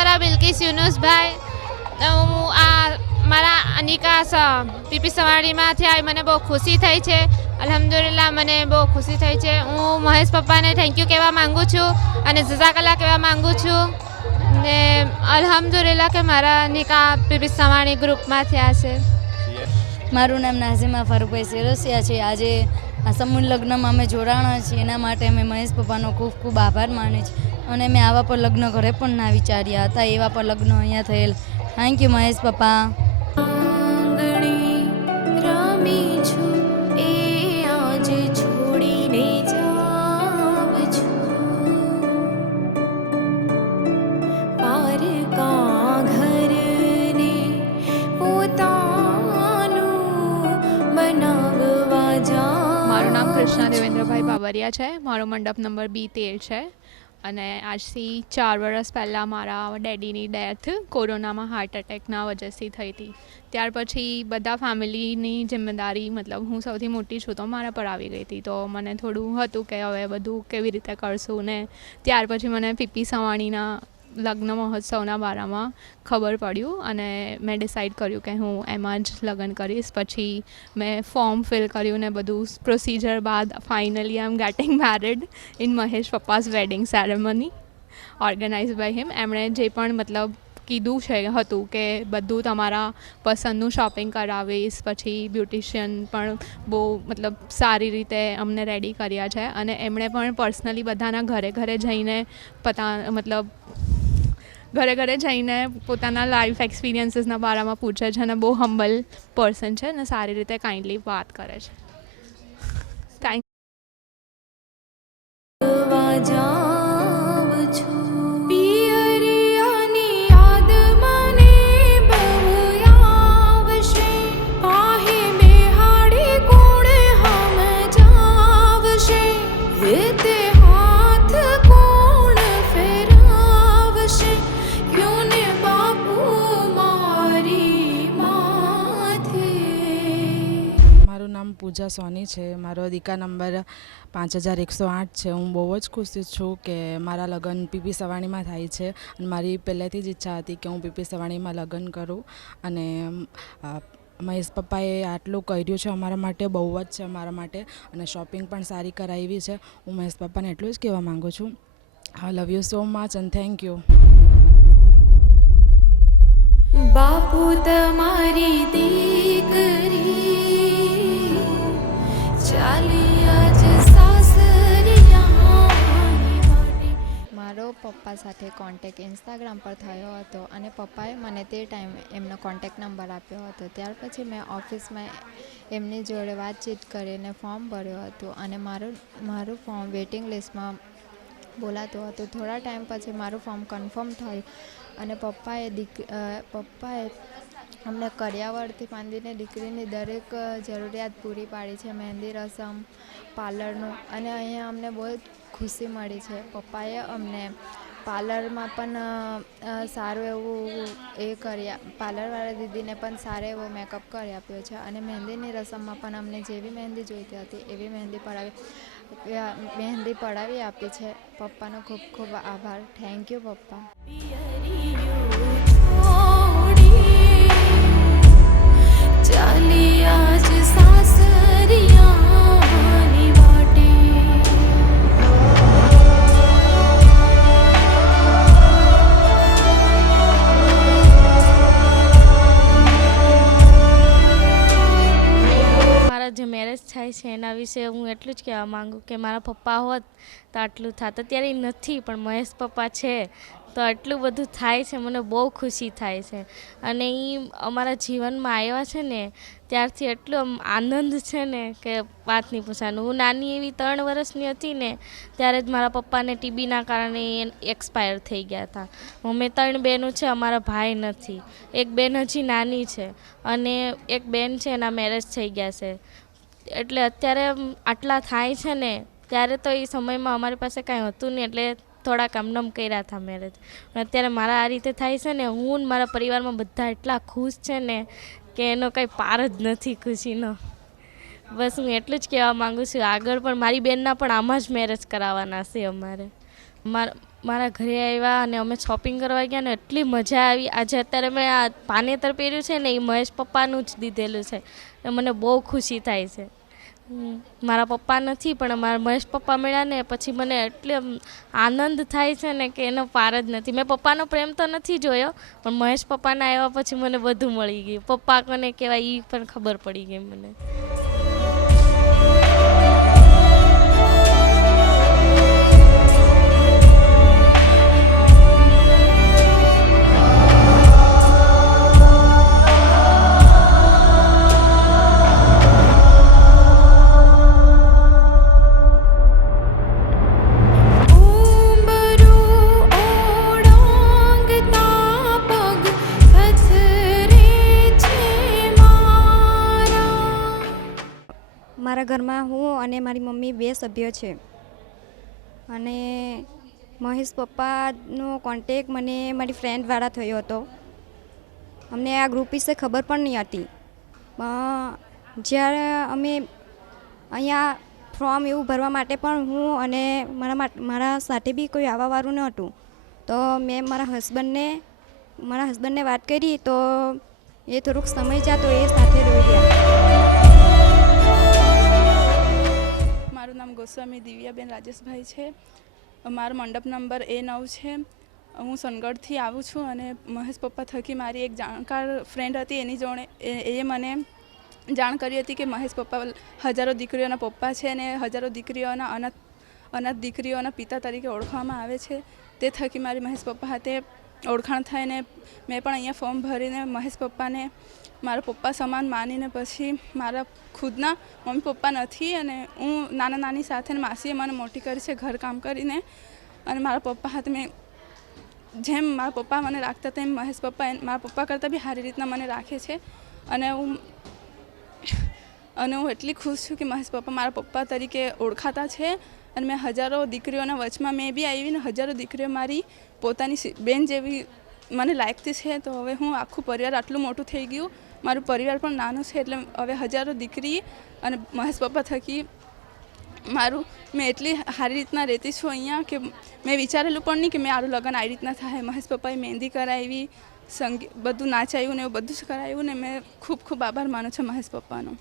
રાધનપરા બિલકિસ યુનુસભાઈ હું આ મારા અનિકાસ સ- પીપી સવાણીમાંથી આવી મને બહુ ખુશી થઈ છે અલહમદુલિલ્લાહ મને બહુ ખુશી થઈ છે હું મહેશ પપ્પાને થેન્ક યુ કહેવા માગું છું અને જઝાકલ્લા કહેવા માગું છું ને અલહમદુલિલ્લાહ કે મારા અનિકા પીપી સવાણી ગ્રુપમાં થયા છે મારું નામ નાઝીમા ફારૂકભાઈ સિરોસિયા છે આજે આ સમૂહ લગ્નમાં અમે જોડાણા છીએ. એના માટે અમે મહેશ પપ્પાનો ખૂબ ખૂબ આભાર માની છે. અને મેં આવા પર લગ્ન ઘરે પણ ના વિચાર્યા હતા. એવા પર લગ્ન અહીંયા થયેલ. થેન્ક યુ મહેશ પપ્પા. દેવેન્દ્રભાઈ છે. મારો મંડપ નંબર બી તેર છે. અને આજથી ચાર વર્ષ પહેલાં મારા ડેડીની ડેથ કોરોનામાં હાર્ટ એટેકના વજહથી થઈ હતી. ત્યાર પછી બધા ફેમિલીની જિમ્મેદારી, મતલબ હું સૌથી મોટી છું તો મારા પર આવી ગઈ હતી. તો મને થોડું હતું કે હવે બધું કેવી રીતે કરશું ને? ત્યાર પછી મને પીપી સવાણીના લગ્ન મહોત્સવના બારામાં ખબર પડ્યું અને મેં ડિસાઈડ કર્યું કે હું એમાં જ લગ્ન કરીશ. પછી મેં ફોર્મ ફિલ કર્યું ને બધું પ્રોસિજર બાદ finally I am getting married in Mahesh papa's wedding ceremony organise by him એમણે જે પણ મતલબ કીધું છે, હતું કે બધું તમારા પસંદનું શોપિંગ કરાવીશ, પછી બ્યુટિશિયન પણ બહુ મતલબ સારી રીતે અમને રેડી કર્યા છે. અને એમણે પણ પર્સનલી બધાના ઘરે ઘરે જઈને પતા, મતલબ ઘરે ઘરે જઈને પોતાના લાઈફ એક્સપિરિયન્સીસના બારામાં પૂછે છે અને બહુ હમ્બલ પર્સન છે અને સારી રીતે કાઇન્ડલી વાત કરે છે. થેન્ક પૂજા સોની છે. મારો દીકા નંબર પાંચ હજાર એકસો આઠ છે. હું બહુ જ ખુશ છું કે મારા લગ્ન પીપી સવાણીમાં થાય છે. અને મારી પહેલેથી જ ઈચ્છા હતી કે હું પીપી સવાણીમાં લગ્ન કરું. અને મહેશ પપ્પાએ આટલું કર્યું છે અમારા માટે, બહુ જ છે અમારા માટે. અને શોપિંગ પણ સારી કરાવી છે. હું મહેશ પપ્પાને એટલું જ કહેવા માગું છું. I love you so much and thank you બાપુ તમારી દીકરી મારો પપ્પા સાથે કોન્ટેક ઇન્સ્ટાગ્રામ પર થયો હતો અને પપ્પાએ મને તે ટાઈમે એમનો કોન્ટેક નંબર આપ્યો હતો. ત્યાર પછી મેં ઓફિસમાં એમની જોડે વાતચીત કરીને ફોર્મ ભર્યું હતું અને મારું મારું ફોર્મ વેઇટિંગ લિસ્ટમાં બોલાતું હતું. થોડા ટાઈમ પછી મારું ફોર્મ કન્ફર્મ થયું અને પપ્પાએ દીક પપ્પાએ અમને કરિયાવરથી માંડીને દીકરીની દરેક જરૂરિયાત પૂરી પાડી છે. મહેંદી, રસમ, પાર્લરનું. અને અહીંયા અમને બહુ ખુશી મળી છે. પપ્પાએ અમને પાર્લરમાં પણ સારું એવું એ કર્યા. પાર્લરવાળા દીદીને પણ સારો એવો મેકઅપ કરી આપ્યો છે. અને મહેંદીની રસમમાં પણ અમને જેવી મહેંદી જોઈતી હતી, એવી મહેંદી પડાવી મહેંદી પડાવી આપી છે. પપ્પાનો ખૂબ ખૂબ આભાર. થેન્ક યુ પપ્પા. થાય છે એના વિશે હું એટલું જ કહેવા માંગુ કે મારા પપ્પા હોત તો આટલું થાત. અત્યારે નથી, પણ મહેશ પપ્પા છે તો આટલું બધું થાય છે, મને બહુ ખુશી થાય છે. અને એ અમારા જીવનમાં આવ્યા છે ને, ત્યારથી એટલો આનંદ છે ને કે વાત નહીં પૂછવાનું. હું નાની એવી ત્રણ વર્ષની હતી ને, ત્યારે જ મારા પપ્પાને ટીબીના કારણે એક્સપાયર થઈ ગયા હતા. અમે ત્રણ બહેનો છે, અમારા ભાઈ નથી. એક બેન હજી નાની છે અને એક બેન છે, એના મેરેજ થઈ ગયા છે. એટલે અત્યારે આટલા થાય છે ને, ત્યારે તો એ સમયમાં અમારી પાસે કાંઈ હતું નહીં, એટલે થોડા કામનામ કર્યા હતા મેરેજ પણ અત્યારે મારા આ રીતે થાય છે ને, હું મારા પરિવારમાં બધા એટલા ખુશ છે ને, કે એનો કંઈ પાર જ નથી ખુશીનો. બસ હું એટલું જ કહેવા માગું છું, આગળ પણ મારી બેનના પણ આમાં જ મેરેજ કરાવવાના છે અમારે. મારા ઘરે આવ્યા અને અમે શોપિંગ કરવા ગયા ને, એટલી મજા આવી. આજે અત્યારે મેં આ પાનેતર પહેર્યું છે ને, એ મહેશ પપ્પાનું જ દીધેલું છે. મને બહુ ખુશી થાય છે. મારા પપ્પા નથી, પણ મારા મહેશ પપ્પા મળ્યા ને પછી મને એટલે આનંદ થાય છે ને કે એનો પાર જ નથી. મેં પપ્પાનો પ્રેમ તો નથી જોયો, પણ મહેશ પપ્પાના આવ્યા પછી મને બધું મળી ગયું. પપ્પા કોને કહેવાય એ પણ ખબર પડી ગઈ મને. મારા ઘરમાં હું અને મારી મમ્મી બે સભ્યો છે. અને મહેશ પપ્પાનો કોન્ટેક મને મારી ફ્રેન્ડ દ્વારા થયો હતો. અમને આ ગ્રુપ વિશે ખબર પણ નહીં હતી. જ્યારે અમે અહીંયા ફોર્મ એવું ભરવા માટે પણ હું અને મારા મારા સાથે બી કોઈ આવવાવાળું ન હતું. તો મેં મારા હસબન્ડને મારા હસબન્ડને વાત કરી તો એ થોડુંક સમય જાતો એ સાથે રહી ગયા. મારું નામ ગોસ્વામી દિવ્યાબેન રાજેશભાઈ છે. મારો મંડપ નંબર એ નવ છે. હું સોનગઢથી આવું છું અને મહેશ પપ્પા થકી મારી એક જાણકાર ફ્રેન્ડ હતી. એની જોડે એ- મને જાણ કરી હતી કે મહેશ પપ્પા હજારો દીકરીઓના પપ્પા છે અને હજારો દીકરીઓના અનાથ અનાથ દીકરીઓના પિતા તરીકે ઓળખવામાં આવે છે. તે થકી મારી મહેશ પપ્પા હાથે ઓળખાણ થઈને મેં પણ અહીંયા ફોર્મ ભરીને મહેશ પપ્પાને મારા પપ્પા સમાન માનીને પછી મારા ખુદના મમ્મી પપ્પા નથી અને હું નાના નાની સાથે માસીએ મને મોટી કરી છે ઘરકામ કરીને. અને મારા પપ્પા હાથ મેં જેમ મારા પપ્પા મને રાખતા તેમ મહેશ પપ્પા મારા પપ્પા કરતાં બી સારી રીતના મને રાખે છે. અને હું અને હું એટલી ખુશ છું કે મહેશ પપ્પા મારા પપ્પા તરીકે ઓળખાતા છે. અને મેં હજારો દીકરીઓના વચમાં મેં બી આવીને હજારો દીકરીઓ મારી પોતાની બેન જેવી મને લાગતી છે. તો હવે હું આખું પરિવાર આટલું મોટું થઈ ગયું મારું પરિવાર પણ નાનું છે એટલે હવે હજારો દીકરી અને મહેશ પપ્પા થકી મારું મેં એટલી સારી રીતના રહેતી છું અહીંયા કે મેં વિચારેલું પણ નહીં કે મેં મારું લગ્ન આવી રીતના થાય. મહેશ પપ્પાએ મહેંદી કરાવી સંગીત બધું નાચાયું ને એવું બધું જ કરાવ્યું ને મેં ખૂબ ખૂબ આભાર માનું છું મહેશ પપ્પાનો.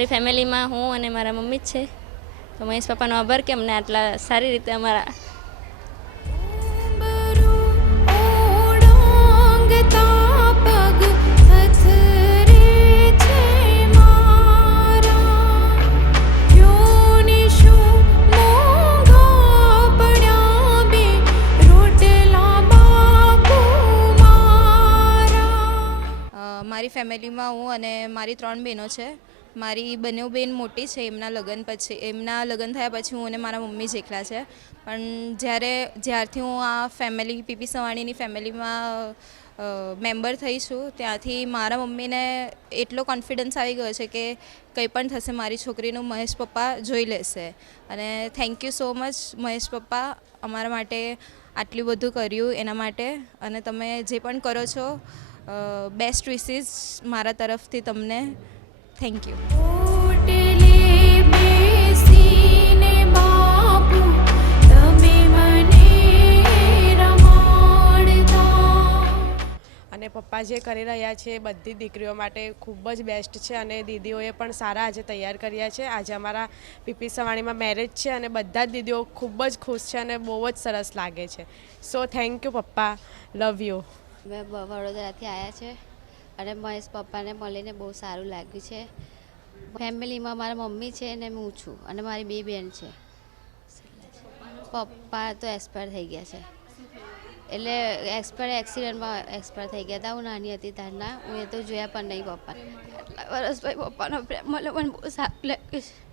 મારી ફેમિલીમાં હું અને મારા મમ્મી જ છે. તો મહેશ પપ્પાનો આભાર કે અમને આટલા સારી રીતે અમારા મારી ફેમિલીમાં હું અને મારી ત્રણ બહેનો છે. મારી બંને બેન મોટી છે, એમના લગ્ન પછી, એમના લગ્ન થયા પછી હું અને મારા મમ્મી જ એકલા છે. પણ જ્યારે, જ્યારથી હું આ ફેમિલી પીપી સવાણીની ફેમિલીમાં મેમ્બર થઈ છું, ત્યાંથી મારા મમ્મીને એટલો કોન્ફિડન્સ આવી ગયો છે કે કંઈ પણ થશે, મારી છોકરીનું મહેશ પપ્પા જોઈ લેશે. અને thank you so much Mahesh પપ્પા, અમારા માટે આટલું બધું કર્યું એના માટે. અને તમે જે પણ કરો છો બેસ્ટ વિસીસ મારા તરફથી તમને. થેન્ક યુ અને પપ્પા જે કરી રહ્યા છે એ બધી દીકરીઓ માટે ખૂબ જ બેસ્ટ છે અને દીદીઓએ પણ સારા આજે તૈયાર કર્યા છે. આજે અમારા પીપી સવાણીમાં મેરેજ છે અને બધા જ દીદીઓ ખૂબ જ ખુશ છે અને બહુ જ સરસ લાગે છે. સો થેન્ક યુ પપ્પા. લવ યુ મેં વડોદરાથી આવ્યા છે. અને મહેશ પપ્પાને મળીને બહુ સારું લાગ્યું છે. ફેમિલીમાં મારા મમ્મી છે અને હું છું અને મારી બે બેન છે. પપ્પા તો એક્સપાયર થઈ ગયા છે. એટલે એક્સપાયર એક્સિડન્ટમાં એક્સપાયર થઈ ગયા હતા. હું નાની હતી ત્યારના. હું એ તો જોયા પણ નહીં પપ્પા આટલા વર્ષ ભાઈ પપ્પાનો પ્રેમ પણ બહુ સારું લાગ્યું છે.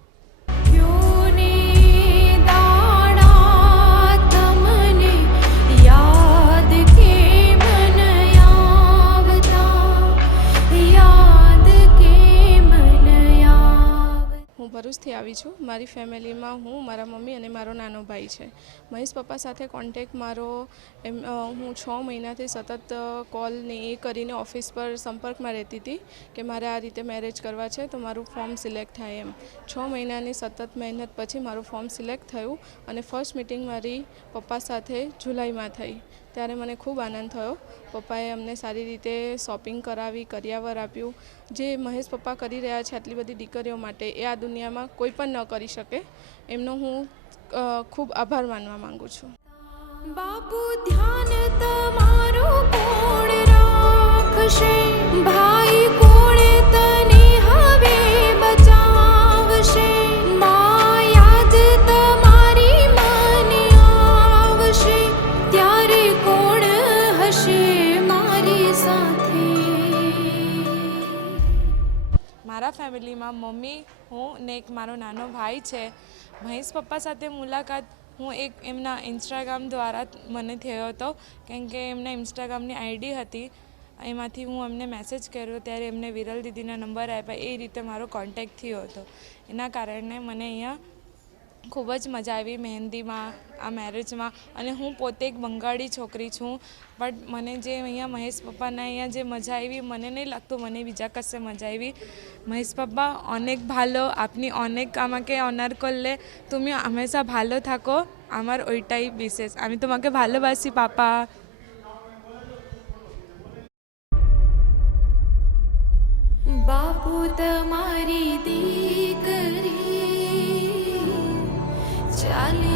આવી છું. મારી ફેમિલીમાં હું, મારા મમ્મી અને મારો નાનો ભાઈ છે. મહેશ પપ્પા સાથે કોન્ટેક મારો એમ હું છ મહિનાથી સતત કોલ ને એ કરીને ઓફિસ પર સંપર્કમાં રહેતી હતી કે મારે આ રીતે મેરેજ કરવા છે, તો મારું ફોર્મ સિલેક્ટ થાય એમ. છ મહિનાની સતત મહેનત પછી મારું ફોર્મ સિલેક્ટ થયું અને ફર્સ્ટ મિટિંગ મારી પપ્પા સાથે જુલાઈમાં થઈ. ત્યારે મને ખૂબ આનંદ થયો. પપ્પાએ અમને સારી રીતે શોપિંગ કરાવી, કરિયાવર આપ્યું. જે મહેશ પપ્પા કરી રહ્યા છે આટલી બધી દીકરીઓ માટે એ આ દુનિયામાં કોઈ પણ ન કરી શકે. એમનો હું ખૂબ આભાર માનવા માગું છું. બાપુ, ધ્યાન તમારું કોણ રાખશે? ભાઈ કોણ તને હવે બચાવશે? મા તમારી મને આવશે. ત્યારે કોણ હશે મારી સાથે? મારા ફેમિલીમાં મમ્મી, હું ને એક મારો નાનો ભાઈ છે. મહેશ પપ્પા સાથે મુલાકાત હું એક એમના ઇન્સ્ટાગ્રામ દ્વારા મને થયો હતો, કેમ કે એમના ઇન્સ્ટાગ્રામની આઈડી હતી, એમાંથી હું એમને મેસેજ કર્યો, ત્યારે એમને વિરલ દીદીના નંબર આપ્યા, એ રીતે મારો કોન્ટેક્ટ થયો હતો. એના કારણે મને અહીંયા ખૂબ જ મજા આવી, મહેંદીમાં આ મેરેજમાં અને હું પોતે એક બંગાળી છોકરી છું બટ મને જે અહીંયા મહેશ પપ્પાના અહીંયા જે মজা આવી મને નહીં লাগতো મને বিজা কাছে মজা આવી মহেশ পাপ্পা অনেক ভালো আপনি অনেক আমাকে অনার করলে তুমি হামেশা ভালো থাকো আমার ওইটাই বিশেষ আমি তোমাকে ভালোবাসি পাপা બાપુ તમારી દીકરી ચાલી